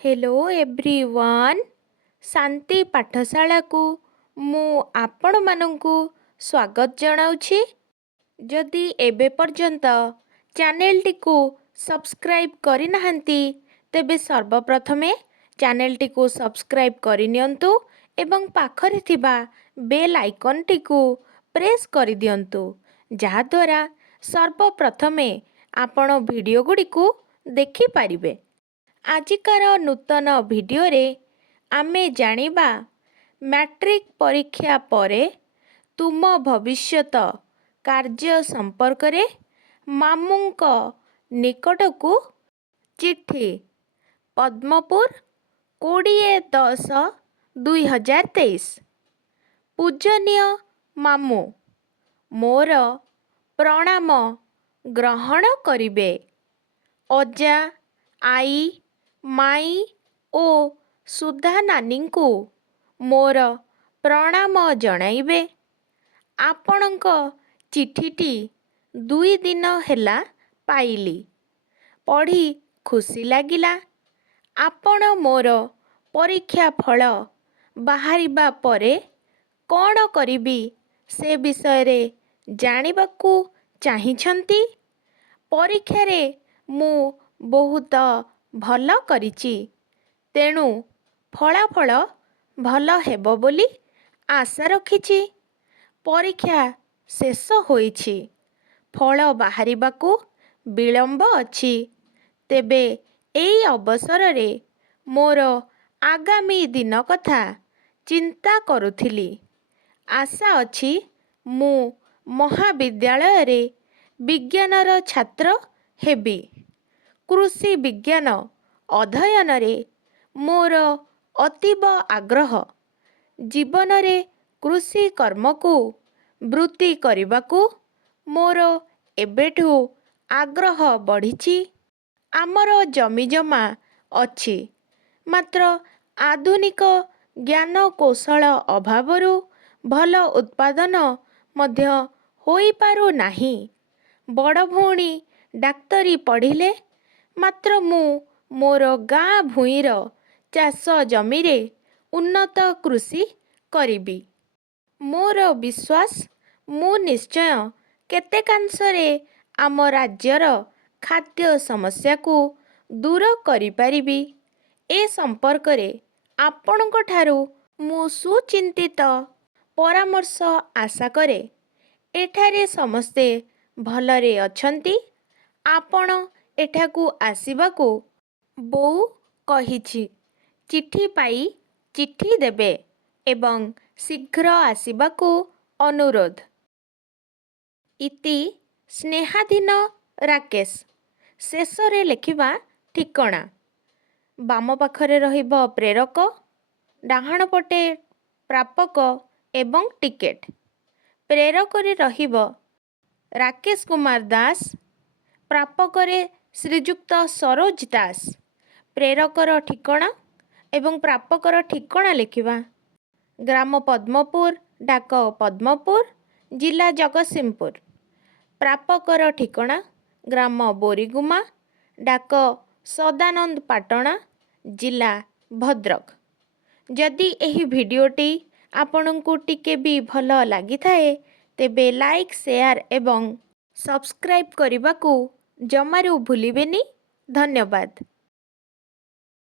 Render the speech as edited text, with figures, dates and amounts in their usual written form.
Hello everyone शांति पाठशाला को मु आपण मानंकु स्वागत जनाउछि। जदि एबे पर्यंत चैनल टी को सब्सक्राइब करि नाहंती तेबे सर्वप्रथमे चैनल टी को सब्सक्राइब करि नियंतु एवं पाखरे थिबा बेल आइकन टी को प्रेस करि दियंतु जहा द्वारा सर्वप्रथमे आपण वीडियो गुडी को देखि पारिबे। आजिकार नूतन भिडियो रे आमे जानिबा मैट्रिक परीक्षा परे तुम भविष्यत कार्य संपर्क रे मामुंक निकट को चिट्ठी पद्मपुर 20/10/2023। पूजनीय मामू मोर प्रणाम ग्रहण करिबे। अजा आई माई ओ सुधा नानी को मोर प्रणाम जणाइबे। आपणक चिठीटी 2 दिन हेला पाइली, पढ़ी खुशी लागिला। आपण मोर परीक्षा फल बाहरिबा परे कौन करिबी से विषय रे जानिबाकू चाहिछंती। परीक्षा रे मु बहुत भल करिछि, तेणु फलाफल भल हेबो बोली आशा रखिछि। परीक्षा शेष होइछि, फल बाहरिबाकू विलंब अछि। तेबे एई अवसर रे मोर आगामी दिन कथा चिंता करुथिली। आशा अछि मु महाविद्यालय रे विज्ञानर छात्र हेबी। कृषि विज्ञान अध्ययन रे मोर अतीब आग्रह। जीवन रे कृषि कर्म को वृत्ति करिबाकू मोर एबेठू आग्रह बढ़िछि। आमर जमी जमा अछि, मात्र आधुनिक ज्ञान कौशल अभावरू भल उत्पादन मध्य होई पारु नाही। बड़ भौणी डाक्तरी पढ़िले, मात्र मु मोर गाँ भूईर चाष जमीरे उन्नत कृषि करिबी। मोर विश्वास मु निश्चय केतेकांशरे आम राज्यर खाद्य समस्या को दूर करि पारिबी। ए संपर्क रे आपणक ठारू मु सुचिंतित परामर्श आशा करे। एठारे समस्ते भलरे अछंती। आपण एठाकू आसिबाकू बोउ कहिछि। चिठी पाई चिठी देबे एवं शीघ्र आसिबाकू अनुरोध। इति स्नेहाधीन राकेश। शेषरे लेखिबा ठिकणा बाम पाखरे रहिब प्रेरक, डाहाण पटे प्रापक एवं टिकेट। प्रेरकरे रहिब राकेश कुमार दास, प्रापकरे श्रीजुक्त सरोज दास। प्रेरकर ठिकणा एवं प्रापकर ठिकणा लिखिबा ग्राम पद्मपुर, डाक पद्मपुर, जिला जगतसिंहपुर। प्रापकर ठिकणा ग्राम बोरीगुमा, डाक सदानंद पाटणा, जिला भद्रक। जदि एही भिडियोटी आपनकू टिके भी भल लागि थाए तेबे लाइक शेयर एवं सब्सक्राइब करने को जमारू भूलिबेनी। धन्यवाद।